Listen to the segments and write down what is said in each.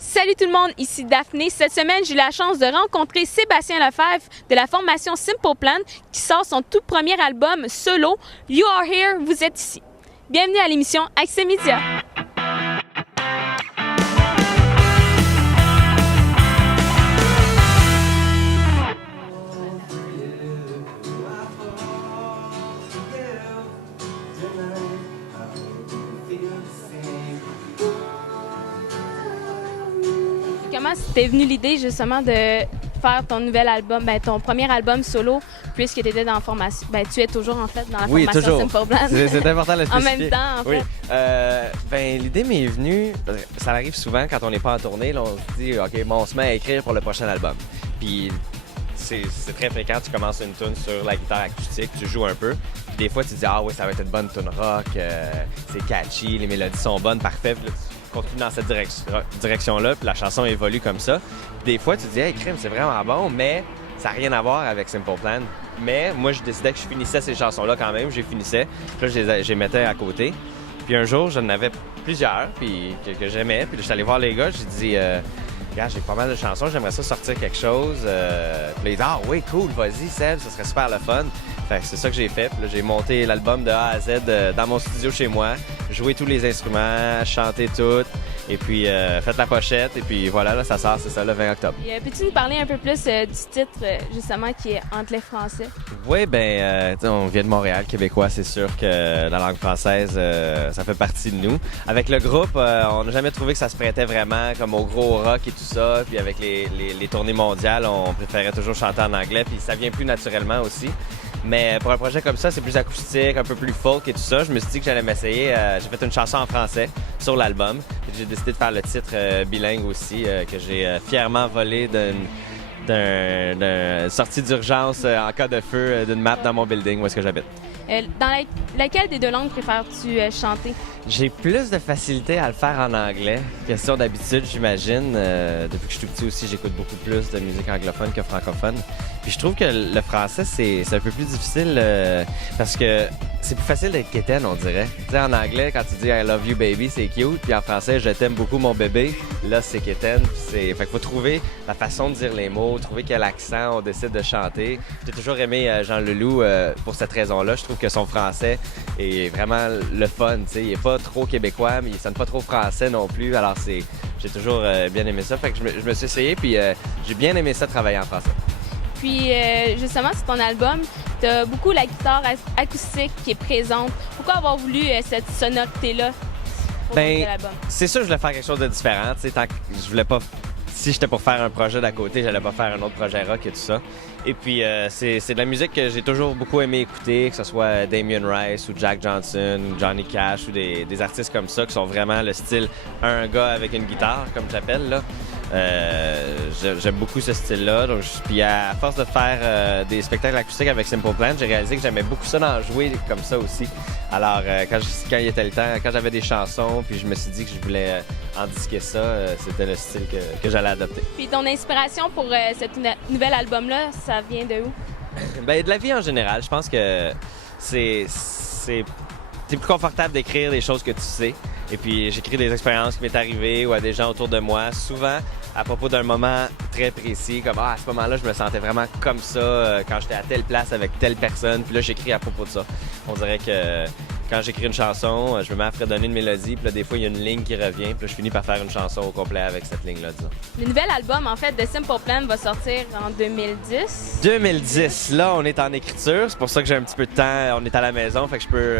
Salut tout le monde, ici Daphné. Cette semaine, j'ai eu la chance de rencontrer Sébastien Lefebvre de la formation Simple Plan qui sort son tout premier album solo, You Are Here, vous êtes ici. Bienvenue à l'émission Accès Média. Comment t'es venu l'idée justement de faire ton nouvel album, ton premier album solo, puisque tu étais dans la formation, tu es toujours en fait dans la formation toujours. Simple Plan. C'est important de le En spécifier. même temps, en fait. Oui. L'idée m'est venue, ça arrive souvent quand on n'est pas en tournée, là, on se dit, OK, bon, on se met à écrire pour le prochain album. Puis c'est très fréquent, tu commences une tune sur la guitare acoustique, tu joues un peu. Puis des fois, tu te dis, ah oui, ça va être une bonne tune rock, c'est catchy, les mélodies sont bonnes, parfait. Puis là, tu continues dans cette direction-là, puis la chanson évolue comme ça. Puis des fois, tu te dis, hey, crime, c'est vraiment bon, mais ça n'a rien à voir avec Simple Plan. Mais moi, je décidais que je finissais ces chansons-là quand même, je les finissais. Puis là, je les mettais à côté. Puis un jour, j'en avais plusieurs puis que j'aimais. Puis là, je suis allé voir les gars, j'ai dit, regarde, j'ai pas mal de chansons, j'aimerais ça sortir quelque chose. Puis là, ils disent, ah oui, cool, vas-y, Seb, ça serait super le fun. Fait que c'est ça que j'ai fait. Puis là, j'ai monté l'album de A à Z dans mon studio chez moi, joué tous les instruments, chanté tout, et puis fait la pochette. Et puis voilà, là, ça sort, c'est ça, le 20 octobre. Et peux-tu nous parler un peu plus du titre, justement, qui est Anglais français? Oui, on vient de Montréal, québécois, c'est sûr que la langue française, ça fait partie de nous. Avec le groupe, on n'a jamais trouvé que ça se prêtait vraiment comme au gros rock et tout ça. Puis avec les tournées mondiales, on préférait toujours chanter en anglais, puis ça vient plus naturellement aussi. Mais pour un projet comme ça, c'est plus acoustique, un peu plus folk et tout ça. Je me suis dit que j'allais m'essayer. J'ai fait une chanson en français sur l'album. J'ai décidé de faire le titre bilingue aussi, que j'ai fièrement volé d'une sortie d'urgence en cas de feu d'une map dans mon building où est-ce que j'habite. Dans laquelle des deux langues préfères-tu chanter? J'ai plus de facilité à le faire en anglais. Question d'habitude, j'imagine. Depuis que je suis tout petit aussi, j'écoute beaucoup plus de musique anglophone que francophone. Puis je trouve que le français, c'est un peu plus difficile parce que c'est plus facile d'être quétaine, on dirait. Tu sais, en anglais, quand tu dis « I love you, baby », c'est cute. Puis en français, « Je t'aime beaucoup, mon bébé », là, c'est quétaine. Fait qu'il faut trouver la façon de dire les mots, trouver quel accent on décide de chanter. J'ai toujours aimé Jean Leloup pour cette raison-là. Je trouve que son français est vraiment le fun. Tu sais, il est pas trop québécois, mais il sonne pas trop français non plus. Alors, j'ai toujours bien aimé ça. Fait que je me suis essayé, puis j'ai bien aimé ça travailler en français. Puis, justement, sur ton album, tu as beaucoup la guitare acoustique qui est présente. Pourquoi avoir voulu cette sonorité-là pour ton nouvel album? C'est sûr que je voulais faire quelque chose de différent. Tu sais, tant que je voulais pas... Si j'étais pour faire un projet d'à côté, j'allais pas faire un autre projet rock et tout ça. Et puis, c'est de la musique que j'ai toujours beaucoup aimé écouter, que ce soit Damien Rice ou Jack Johnson ou Johnny Cash ou des artistes comme ça qui sont vraiment le style un gars avec une guitare, comme j'appelle, là. J'aime beaucoup ce style-là. Puis à force de faire des spectacles acoustiques avec Simple Plan, j'ai réalisé que j'aimais beaucoup ça d'en jouer comme ça aussi. Alors quand il était le temps, quand j'avais des chansons, puis je me suis dit que je voulais en disquer ça, c'était le style que j'allais adopter. Puis ton inspiration pour cet nouvel album-là, ça vient de où? De la vie en général. Je pense que c'est plus confortable d'écrire des choses que tu sais. Et puis, j'écris des expériences qui m'est arrivées ou à des gens autour de moi, souvent à propos d'un moment très précis, comme à ce moment-là, je me sentais vraiment comme ça quand j'étais à telle place avec telle personne. Puis là, j'écris à propos de ça. On dirait que quand j'écris une chanson, je me mets à fredonner une mélodie, puis là, des fois, il y a une ligne qui revient, puis là, je finis par faire une chanson au complet avec cette ligne-là, disons. Le nouvel album, en fait, de Simple Plan va sortir en 2010. 2010, là, on est en écriture. C'est pour ça que j'ai un petit peu de temps. On est à la maison, fait que je peux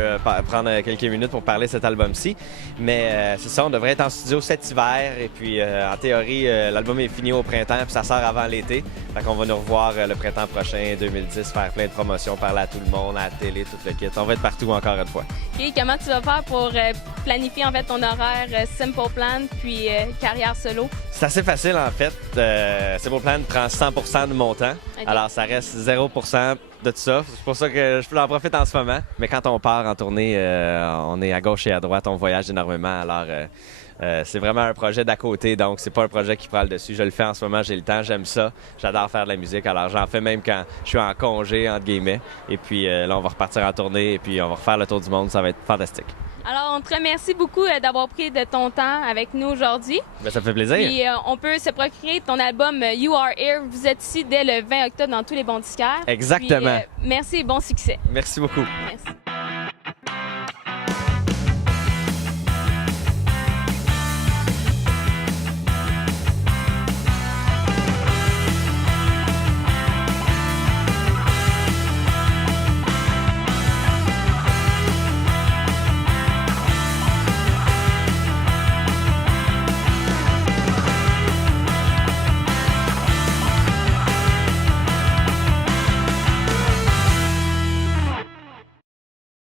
prendre quelques minutes pour parler de cet album-ci. Mais c'est ça, on devrait être en studio cet hiver. Et puis, en théorie, l'album est fini au printemps, puis ça sort avant l'été. Fait qu'on va nous revoir le printemps prochain, 2010, faire plein de promotions, parler à tout le monde, à la télé, tout le kit. On va être partout encore une fois. Et comment tu vas faire pour planifier en fait ton horaire Simple Plan puis carrière solo? C'est assez facile en fait. Simple Plan prend 100% de mon temps. Okay. Alors ça reste 0% de tout ça. C'est pour ça que je peux en profiter en ce moment. Mais quand on part en tournée, on est à gauche et à droite, on voyage énormément. Alors C'est vraiment un projet d'à côté, donc c'est pas un projet qui prend le dessus. Je le fais en ce moment, j'ai le temps, j'aime ça. J'adore faire de la musique, alors j'en fais même quand je suis en congé, entre guillemets. Et puis là, on va repartir en tournée et puis on va refaire le tour du monde, ça va être fantastique. Alors, on te remercie beaucoup d'avoir pris de ton temps avec nous aujourd'hui. Bien, ça me fait plaisir. Puis, on peut se procurer ton album You Are Here. Vous êtes ici dès le 20 octobre dans tous les bons disquaires. Exactement. Puis, merci et bon succès. Merci beaucoup. Merci.